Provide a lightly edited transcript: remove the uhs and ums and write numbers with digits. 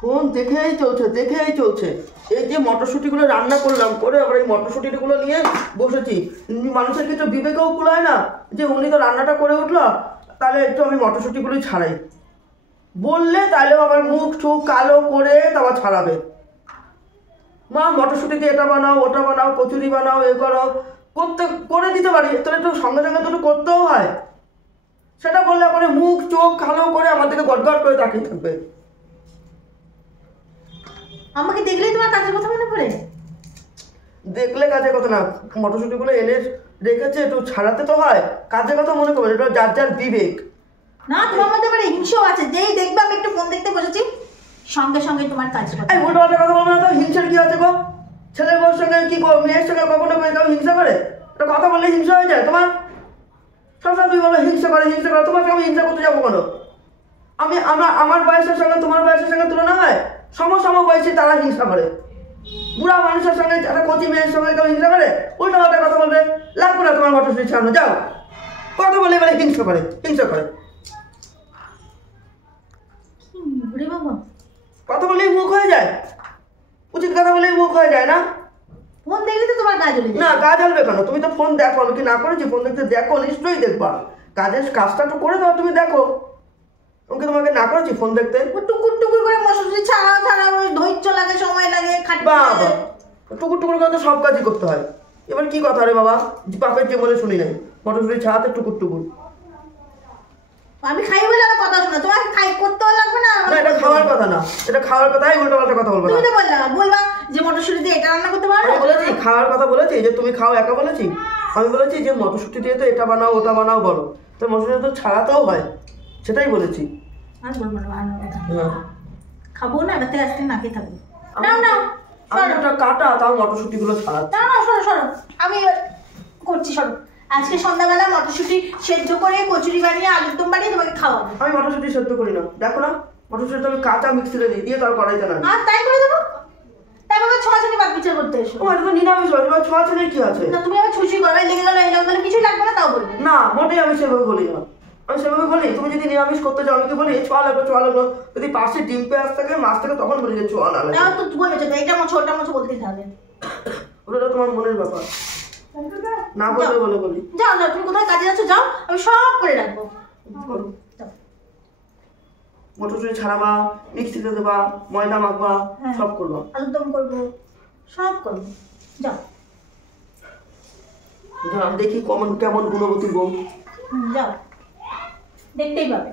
Phone দেখেই চলছে। এই যে মটরশুঁটিগুলো রান্না করলাম, করে আবার এই মটরশুঁটিগুলো নিয়ে বসেছি। মানুষের কিছু বিবেকেও কুলায় না যে উনি তো রান্নাটা করে উঠলো, তাহলে একটু আমি মটরশুঁটিগুলোই ছাড়াই। বললে তাহলেও আবার মুখ চোখ কালো করে তারপর ছাড়াবে। মা মটরশুঁটি দিয়ে এটা বানাও, ওটা বানাও, কচুরি বানাও, এ করো, করে দিতে পারি, তাহলে একটু সঙ্গে সঙ্গে তো করতেও হয়। সেটা বললে পরে মুখ চোখ কালো করে আমার দিকে গটগট করে তাকিয়ে থাকবে। আমাকে দেখলেই তোমার কাজের কথা মনে পড়ে? দেখলে কাজের কথা না, মটরশুঁটিগুলো এনে রেখেছে, একটু ছাড়াতে তো হয়, কাজের কথা মনে করবে। এটা যার যার বিবেক। না, তোমার মধ্যে মানে হিংসাও আছে। যেই দেখবে আমি একটু ফোন দেখতে বসেছি, সঙ্গে সঙ্গে তোমার কাজ কথা। এই উল্টো পাল্টা কথা বলবে না তো। হিংসার কি আছে গো? ছেলে বউর সঙ্গে কি মেয়ের সঙ্গে কখনো কেউ হিংসা করে? এটা কথা বললে হিংসা হয়ে যায় তোমার? সবসময় তুমি বলো হিংসা করে। তোমার সঙ্গে আমি হিংসা করতে যাবো কেন? আমার বয়সের সঙ্গে তোমার বয়সের সঙ্গে তুলনা হয়? সম বয়সী তারা হিংসা করে। বুড়া মানুষের সঙ্গে একটা কচি মেয়ের সঙ্গে কেউ হিংসা করে? উল্টো পাল্টা কথা বলবে, লাগবে না তোমার মটরশুঁটি ছাড়ানো, যাও। কথা বলে বলে হিংসা করে। কথা বললেই মুখ হয়ে যায়, উচিত কথা বললেই মুখ হয়ে যায় না? ফোন দেখলে তো তোমার কাজ হলে না, কাজ হলবে কেন? তুমি তো ফোন দেখো, আমি কি না করেছি? ফোন দেখতে দেখো, নিশ্চয়ই দেখবা। কাজটা তো করে দাও, তুমি দেখো। আমি কি তোমাকে না করেছি ফোন দেখতে? টুকুর করে মশলা ছাড়া ধৈর্য লাগে, সময় লাগে, বাবা টুকুর করে তো সব কাজই করতে হয়। এবার কি কথা রে বাবা, বাপের জীবনে শুনি নাই মটরশুঁটি ছাড়াতে টুকুর। আমি খাই বলে আমার কথা শোনা, তোমাকে করতেও লাগবে না। এটা খাওয়ার কথা না, এটা খাওয়ার কথাই উল্টো পাল্টা কথা বলবে না। তুমি তো বলবা যে মটরশুঁটি দিয়ে এটা রান্না করতে পারো। আমি বলেছি খাওয়ার কথা বলেছি যে তুমি খাও, একা বলেছি? আমি বলেছি যে মটরশুঁটি দিয়ে তো এটা বানাও ওটা বানাও বলো, তো মটরশুঁটি তো ছাড়াতেও হয়, সেটাই বলেছি। আর বলবো না বানানোর কথা। খাবো না, এবার থেকে আজকে নাকে থাকবো। না আমি একটা কাটা তাও মটরশুঁটিগুলো ছাড়াচ্ছি। না সরো আমি করছি, সরো। আজকে সন্ধ্যাবেলা মটরশুঁটি সেদ্ধ করে কচুরি বানিয়ে আলুর দম বানিয়ে তোমাকে খাওয়াবো। আমি মটরশুঁটি সেদ্ধ করি না, দেখো না মটরশুঁটি আমি কাঁচা মিক্সিতে দিয়ে তার কড়াইতে না। আর তাই করে দেবো, তাই বাবা ছোঁয়াছুঁই বাদ বিচার করতে এসো। ও এটা তো নিরামিষ হয়, এবার ছোঁয়াছুঁই কি আছে? না, তুমি আমার ছুঁচি গলায় লেগে গেল এই লাগবে কিছুই লাগবে না তাও বলবে না, মোটেই আমি সেভাবে বলি না। আমি সেভাবে বলি তুমি যদি নিরামিষ করতে চাও আমি কি বলি ছোঁয়া লাগলো। যদি পাশে ডিম পেঁয়াজ থাকে মাছ থাকে তখন বলি যে ছোঁয়া না লাগে। তো বলবে এটা ছোটা মাছ বলতেই থাকবে, ওটা তোমার মনের ব্যাপার, না বললে বলি। যাও তুমি কোথায় কাজে যাচ্ছ যাও, আমি সব করে রাখবো। মটরশুঁটি ছাড়াবা, মিক্সিতে দেবা, ময়দা মাখবা, সব করবা, আলুর দম করবো, সব করবো। যাও দেখি কেমন গুণবতী বউ। যাও, দেখতেই পাবে।